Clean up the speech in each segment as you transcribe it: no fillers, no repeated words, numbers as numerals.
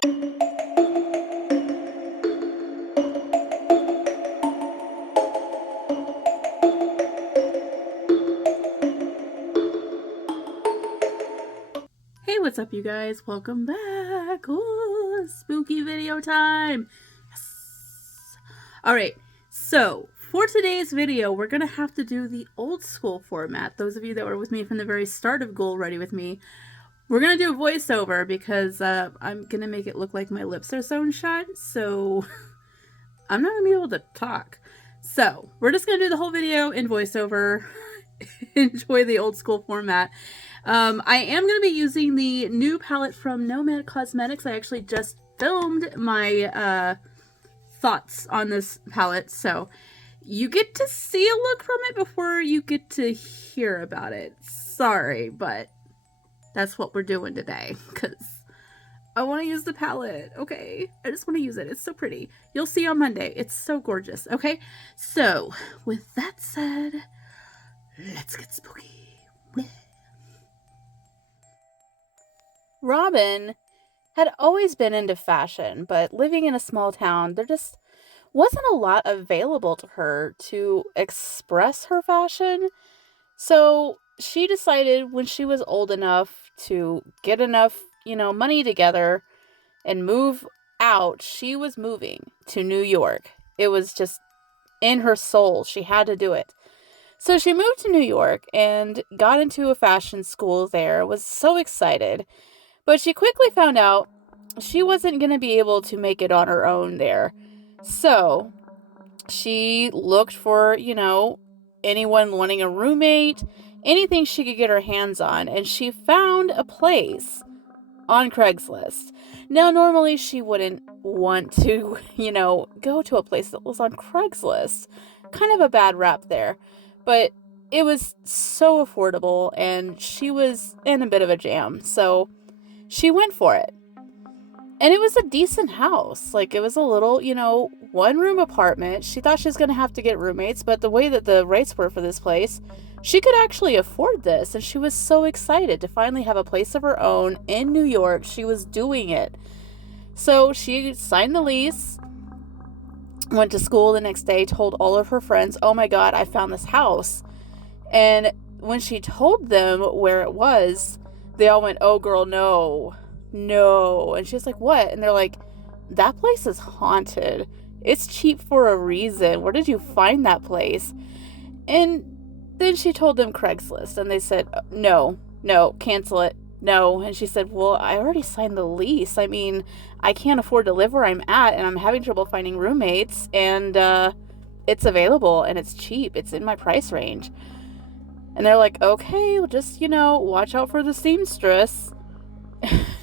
Hey, what's up, you guys? Welcome back. Ooh, spooky video time. Yes. Alright, so for today's video, we're going to have to do the old school format. Those of you that were with me from the very start of GhoulRWM with me, we're going to do a voiceover because I'm going to make it look like my lips are sewn shut, so I'm not going to be able to talk. So we're just going to do the whole video in voiceover. Enjoy the old school format. I am going to be using the new palette from Nomad Cosmetics. I actually just filmed my thoughts on this palette, so you get to see a look from it before you get to hear about it. Sorry, but that's what we're doing today, because I want to use the palette, okay? I just want to use it. It's so pretty. You'll see on Monday. It's so gorgeous, okay? So, with that said, let's get spooky. Robin had always been into fashion, but living in a small town, there just wasn't a lot available to her to express her fashion. So she decided when she was old enough to get enough, money together and move out, she was moving to New York. It was just in her soul. She had to do it. So she moved to New York and got into a fashion school there, was so excited. But she quickly found out she wasn't going to be able to make it on her own there. So she looked for, anyone wanting a roommate, anything she could get her hands on. And she found a place on Craigslist. Now, normally she wouldn't want to, go to a place that was on Craigslist. Kind of a bad rap there. But it was so affordable and she was in a bit of a jam. So she went for it. And it was a decent house. Like, it was a little, one-room apartment. She thought she was going to have to get roommates, but the way that the rates were for this place, she could actually afford this. And she was so excited to finally have a place of her own in New York. She was doing it. So she signed the lease, went to school the next day, told all of her friends, oh my God, I found this house. And when she told them where it was, they all went, oh girl, no. And she's like, what? And they're like, that place is haunted. It's cheap for a reason. Where did you find that place? And then she told them Craigslist, and they said, no, cancel it. No. And she said, well, I already signed the lease. I mean, I can't afford to live where I'm at, and I'm having trouble finding roommates, and it's available, and it's cheap. It's in my price range. And they're like, okay, well, just, watch out for the seamstress.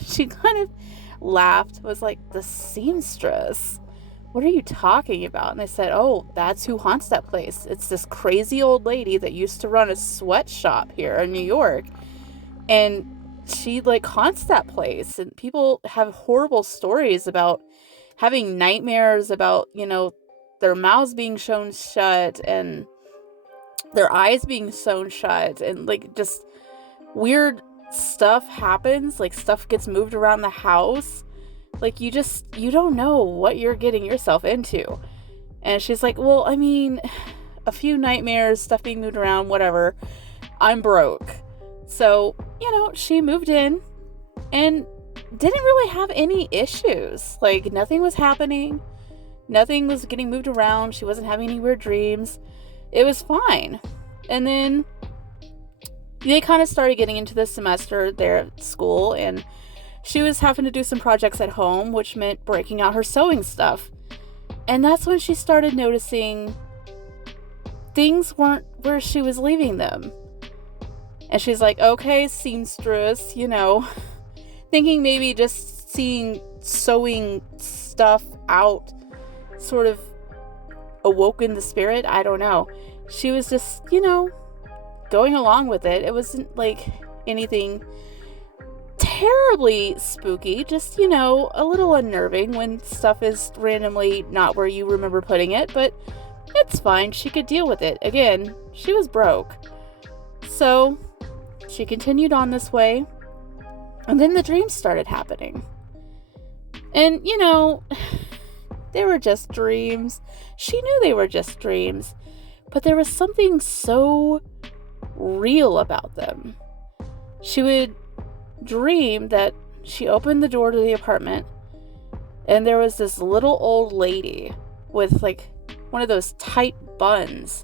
She kind of laughed, was like, the seamstress? What are you talking about? And they said, oh, that's who haunts that place. It's this crazy old lady that used to run a sweatshop here in New York. And she, haunts that place. And people have horrible stories about having nightmares about, their mouths being sewn shut and their eyes being sewn shut, and just weird stuff happens. Stuff gets moved around the house. You don't know what you're getting yourself into. And she's like, well, I mean, a few nightmares, stuff being moved around, whatever. I'm broke. So, she moved in and didn't really have any issues. Nothing was happening. Nothing was getting moved around. She wasn't having any weird dreams. It was fine. And then they kind of started getting into the semester there at school, and she was having to do some projects at home, which meant breaking out her sewing stuff. And that's when she started noticing things weren't where she was leaving them. And she's like, okay, seamstress, thinking maybe just seeing sewing stuff out sort of awoken the spirit. I don't know. She was just, going along with it. It wasn't anything terribly spooky, just, a little unnerving when stuff is randomly not where you remember putting it, but it's fine. She could deal with it. Again, she was broke. So she continued on this way, and then the dreams started happening. And, they were just dreams. She knew they were just dreams, but there was something so real about them. She would dream that she opened the door to the apartment and there was this little old lady with like one of those tight buns.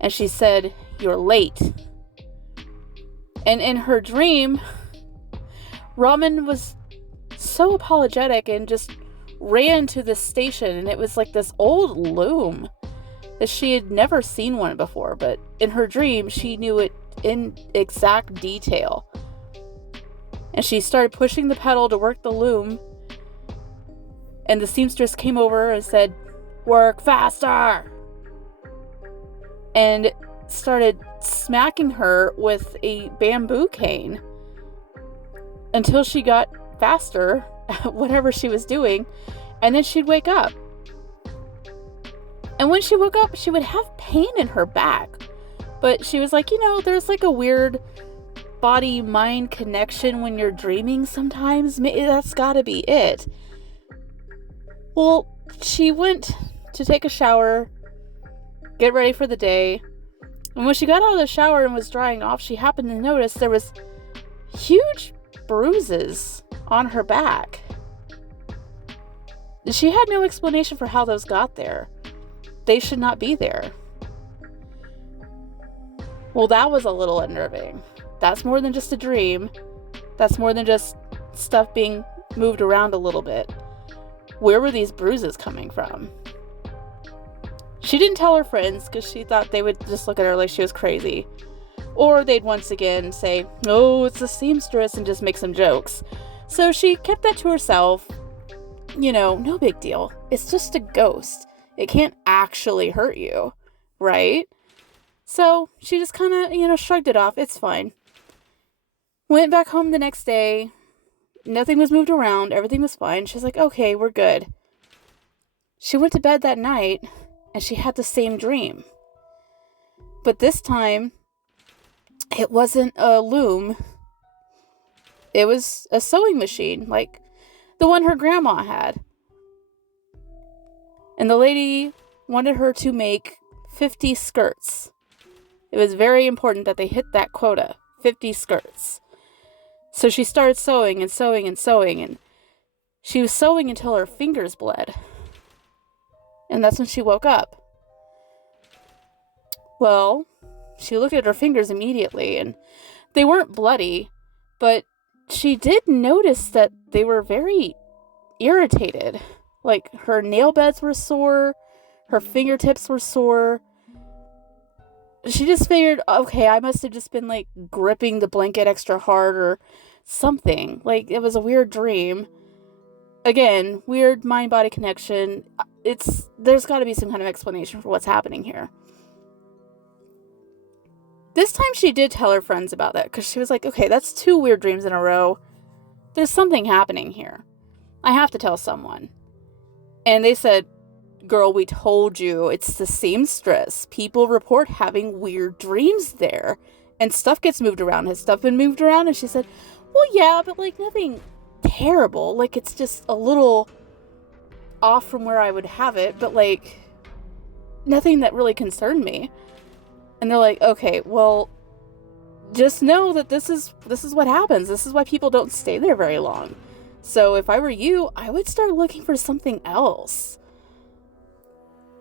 And she said, "You're late." And in her dream, Ramen was so apologetic and just ran to this station, and it was like this old loom that she had never seen one before, but in her dream she knew it in exact detail. And she started pushing the pedal to work the loom, and the seamstress came over and said, "Work faster!" and started smacking her with a bamboo cane until she got faster at whatever she was doing, and then she'd wake up. And when she woke up, she would have pain in her back, but she was like, there's like a weird body-mind connection when you're dreaming sometimes. Maybe that's gotta be it. Well, she went to take a shower, get ready for the day, and when she got out of the shower and was drying off, she happened to notice there was huge bruises on her back. She had no explanation for how those got there. They should not be there. Well, that was a little unnerving. That's more than just a dream. That's more than just stuff being moved around a little bit. Where were these bruises coming from? She didn't tell her friends because she thought they would just look at her like she was crazy. Or they'd once again say, "Oh, it's a seamstress," and just make some jokes. So she kept that to herself. No big deal. It's just a ghost. It can't actually hurt you, right? So she just kind of, shrugged it off. It's fine. Went back home the next day. Nothing was moved around. Everything was fine. She's like, okay, we're good. She went to bed that night and she had the same dream. But this time, it wasn't a loom. It was a sewing machine, like the one her grandma had. And the lady wanted her to make 50 skirts. It was very important that they hit that quota, 50 skirts. So she started sewing and sewing and sewing, and she was sewing until her fingers bled. And that's when she woke up. Well, she looked at her fingers immediately, and they weren't bloody, but she did notice that they were very irritated. Like, her nail beds were sore, her fingertips were sore. She just figured, okay, I must have just been, like, gripping the blanket extra hard or something. Like, it was a weird dream. Again, weird mind-body connection. There's got to be some kind of explanation for what's happening here. This time she did tell her friends about that, because she was like, okay, that's 2 weird dreams in a row. There's something happening here. I have to tell someone. And they said, "Girl, we told you, it's the seamstress. People report having weird dreams there. And stuff gets moved around. Has stuff been moved around?" And she said, "Well, yeah, but like nothing terrible. Like it's just a little off from where I would have it. But like nothing that really concerned me." And they're like, "Okay, well, just know that this is what happens. This is why people don't stay there very long. So if I were you, I would start looking for something else."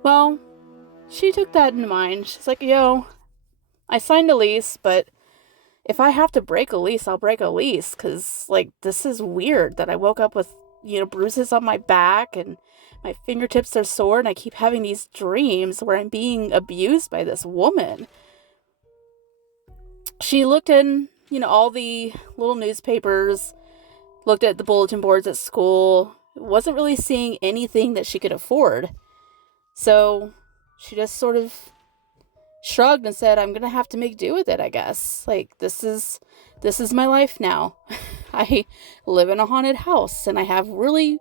Well, she took that in mind. She's like, I signed a lease, but if I have to break a lease, I'll break a lease. Because, like, this is weird that I woke up with, bruises on my back and my fingertips are sore and I keep having these dreams where I'm being abused by this woman. She looked in, all the little newspapers, looked at the bulletin boards at school, wasn't really seeing anything that she could afford. So she just sort of shrugged and said, "I'm going to have to make do with it, I guess. Like, this is my life now. I live in a haunted house and I have really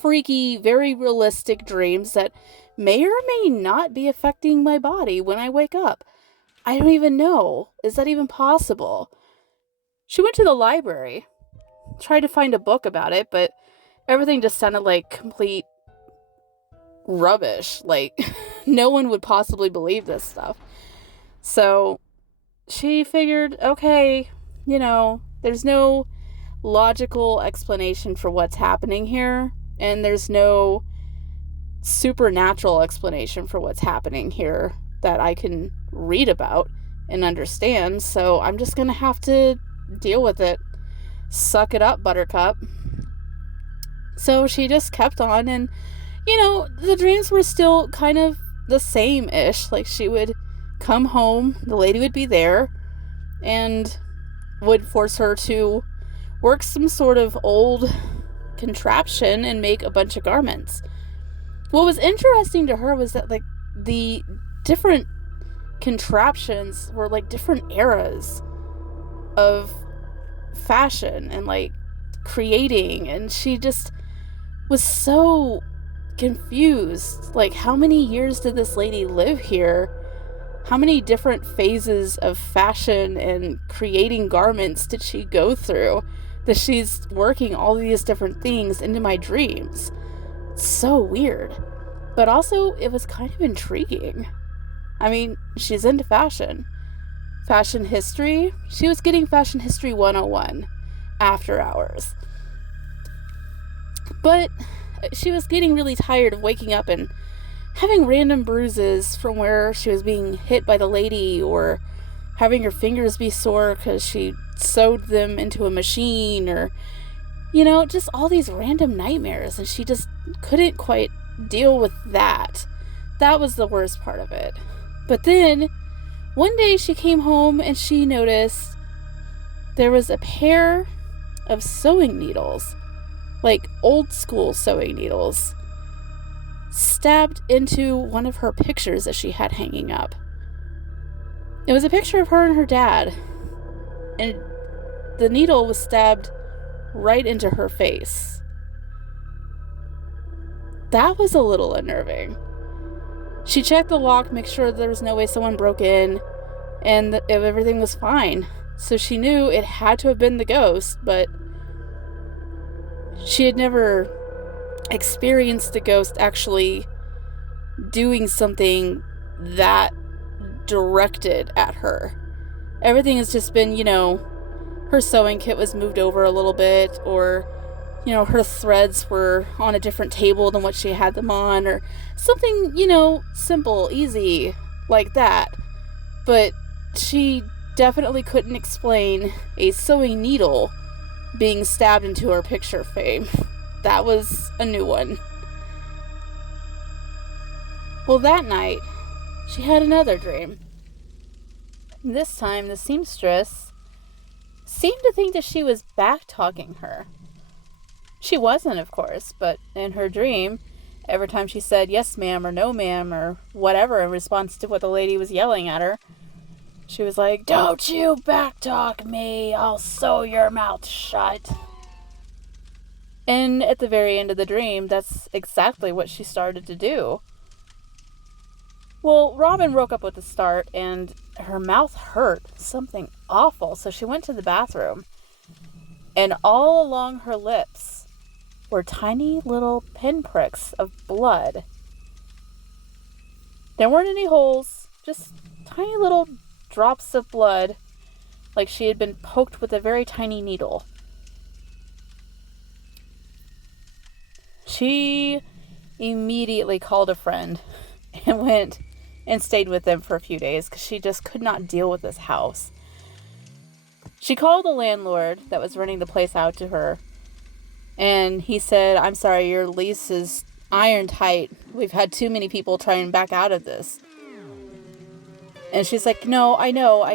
freaky, very realistic dreams that may or may not be affecting my body when I wake up. I don't even know. Is that even possible?" She went to the library. tried to find a book about it, but everything just sounded like complete rubbish. Like, no one would possibly believe this stuff. So she figured, okay, there's no logical explanation for what's happening here, and there's no supernatural explanation for what's happening here that I can read about and understand, so I'm just gonna have to deal with it. Suck it up, Buttercup. So she just kept on, and the dreams were still kind of the same-ish. Like, she would come home, the lady would be there, and would force her to work some sort of old contraption and make a bunch of garments. What was interesting to her was that, like, the different contraptions were, like, different eras of fashion and, like, creating, and she just was so confused. Like, how many years did this lady live here? How many different phases of fashion and creating garments did she go through that she's working all these different things into my dreams? So weird. But also, it was kind of intriguing. I mean, she's into fashion. Fashion history. She was getting Fashion History 101 after hours. But she was getting really tired of waking up and having random bruises from where she was being hit by the lady, or having her fingers be sore because she sewed them into a machine, or, just all these random nightmares, and she just couldn't quite deal with that. That was the worst part of it. But then, one day she came home and she noticed there was a pair of sewing needles, like old school sewing needles, stabbed into one of her pictures that she had hanging up. It was a picture of her and her dad, and the needle was stabbed right into her face. That was a little unnerving. She checked the lock, make sure there was no way someone broke in, and everything was fine. So she knew it had to have been the ghost, but she had never experienced a ghost actually doing something that directed at her. Everything has just been, her sewing kit was moved over a little bit, or her threads were on a different table than what she had them on, or something, simple, easy, like that. But she definitely couldn't explain a sewing needle being stabbed into her picture frame. That was a new one. Well, that night, she had another dream. This time, the seamstress seemed to think that she was back-talking her. She wasn't, of course, but in her dream, every time she said yes ma'am or no ma'am or whatever in response to what the lady was yelling at her, she was like, "Don't you backtalk me, I'll sew your mouth shut." And at the very end of the dream, that's exactly what she started to do. Well, Robin woke up with a start, and her mouth hurt something awful, so she went to the bathroom. And all along her lips were tiny little pinpricks of blood. There weren't any holes, just tiny little drops of blood, like she had been poked with a very tiny needle. She immediately called a friend and went and stayed with them for a few days because she just could not deal with this house. She called the landlord that was renting the place out to her, and he said, "I'm sorry, your lease is iron tight. We've had too many people try and back out of this." And she's like, "No, I know.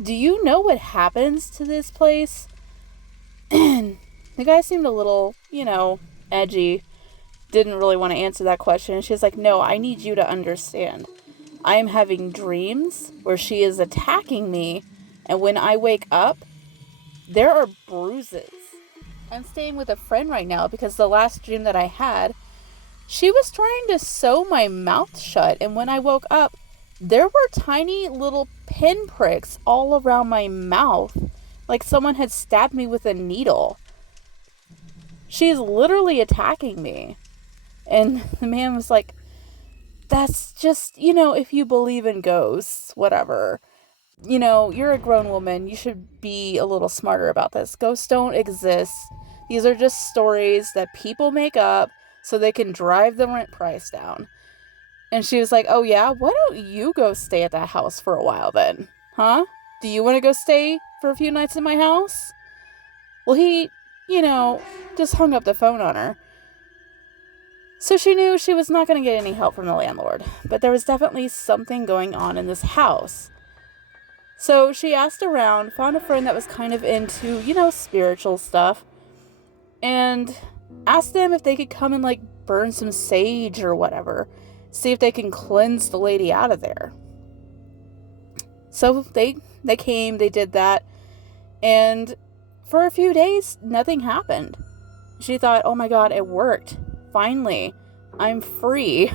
Do you know what happens to this place?" And the guy seemed a little, edgy. Didn't really want to answer that question. And she's like, "No, I need you to understand. I am having dreams where she is attacking me. And when I wake up, there are bruises. I'm staying with a friend right now because the last dream that I had, she was trying to sew my mouth shut. And when I woke up, there were tiny little pinpricks all around my mouth like someone had stabbed me with a needle. She's literally attacking me. And the man was like, that's just, if you believe in ghosts, whatever. You're a grown woman. You should be a little smarter about this. Ghosts don't exist. These are just stories that people make up so they can drive the rent price down. And she was like, oh yeah? Why don't you go stay at that house for a while then? Huh? Do you want to go stay for a few nights in my house? Well, he, just hung up the phone on her. So she knew she was not going to get any help from the landlord. But there was definitely something going on in this house. So she asked around, found a friend that was kind of into, spiritual stuff. And asked them if they could come and, burn some sage or whatever. See if they can cleanse the lady out of there. So they came, they did that. And for a few days, nothing happened. She thought, oh my god, it worked. Finally, I'm free.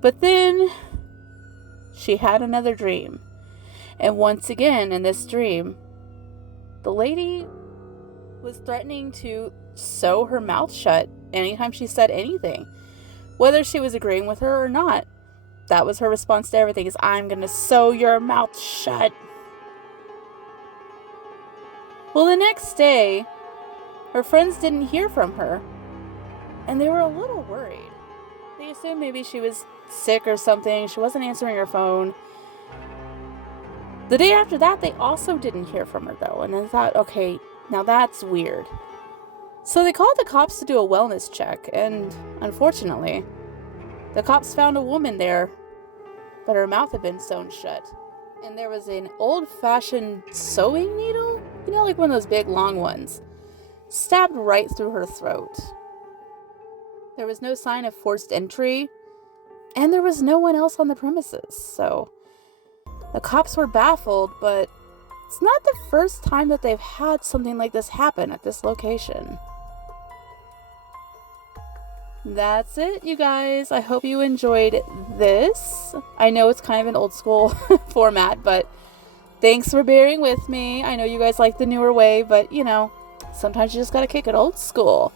But then she had another dream. And once again, in this dream, the lady was threatening to sew her mouth shut anytime she said anything. Whether she was agreeing with her or not. That was her response to everything, is I'm gonna sew your mouth shut. Well, the next day, her friends didn't hear from her. And they were a little worried. They assumed maybe she was sick or something. She wasn't answering her phone. The day after that, they also didn't hear from her, though. And they thought, okay, now that's weird. So they called the cops to do a wellness check. And unfortunately, the cops found a woman there. But her mouth had been sewn shut. And there was an old-fashioned sewing needle. Like one of those big, long ones. Stabbed right through her throat. There was no sign of forced entry. And there was no one else on the premises. So the cops were baffled, but it's not the first time that they've had something like this happen at this location. That's it, you guys. I hope you enjoyed this. I know it's kind of an old school format, but thanks for bearing with me. I know you guys like the newer way, but sometimes you just gotta kick it old school.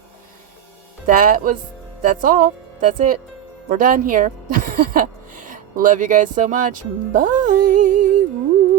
That's all. That's it. We're done here. Love you guys so much. Bye. Ooh.